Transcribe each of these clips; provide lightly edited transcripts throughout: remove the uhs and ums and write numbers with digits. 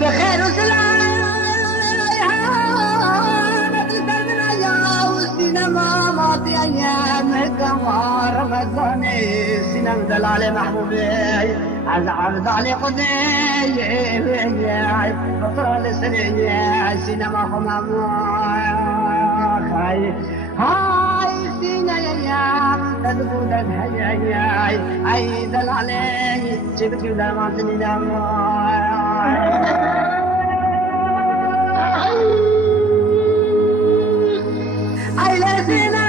بخير وسلام تلتمنا يا والسينما ماضي أيام القمر رمضاني سينما دلالي محبوبي عزعز علي قدي بطرة لسنية سينما خمام هاي سينا يا تدبود الهياي اي دلالي جبت ولا ما تنام اي لا سينا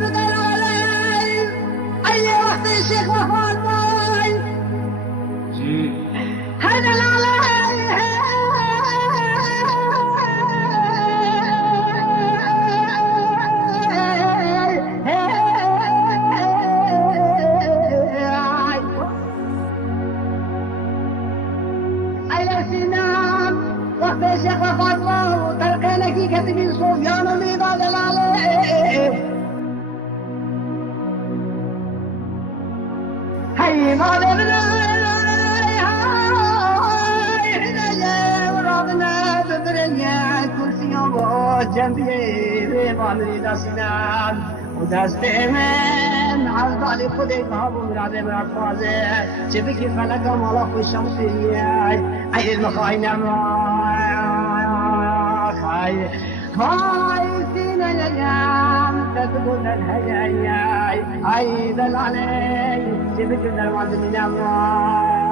دلالي اي وقت الشيخ وفاضي هذا دلالي شيخ فاطمة وتلقينا كي كتبين صوفيان وميضا دلالي هاي ما ذبنا هاي حنايا ورابنا بدرنيا كرسي يوم جنبي ما نريد سنان ودستي من عالضالي خدي مهبو مرادي مراد فازي شبكي فلقا ملاك الشمسية اي المخاينة هاي سينا يا تدبون الهياي اي دلالي شبك الوعد من الله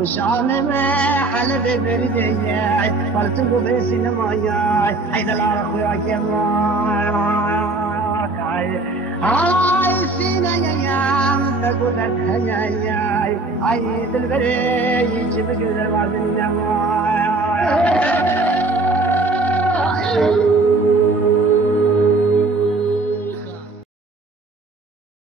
وشان ما حلب بردياي فلتقو بسينما ياي هيدا العرق وياك يا هاي سينا يا تقول الهياي هاي البري يجيبك الوعد من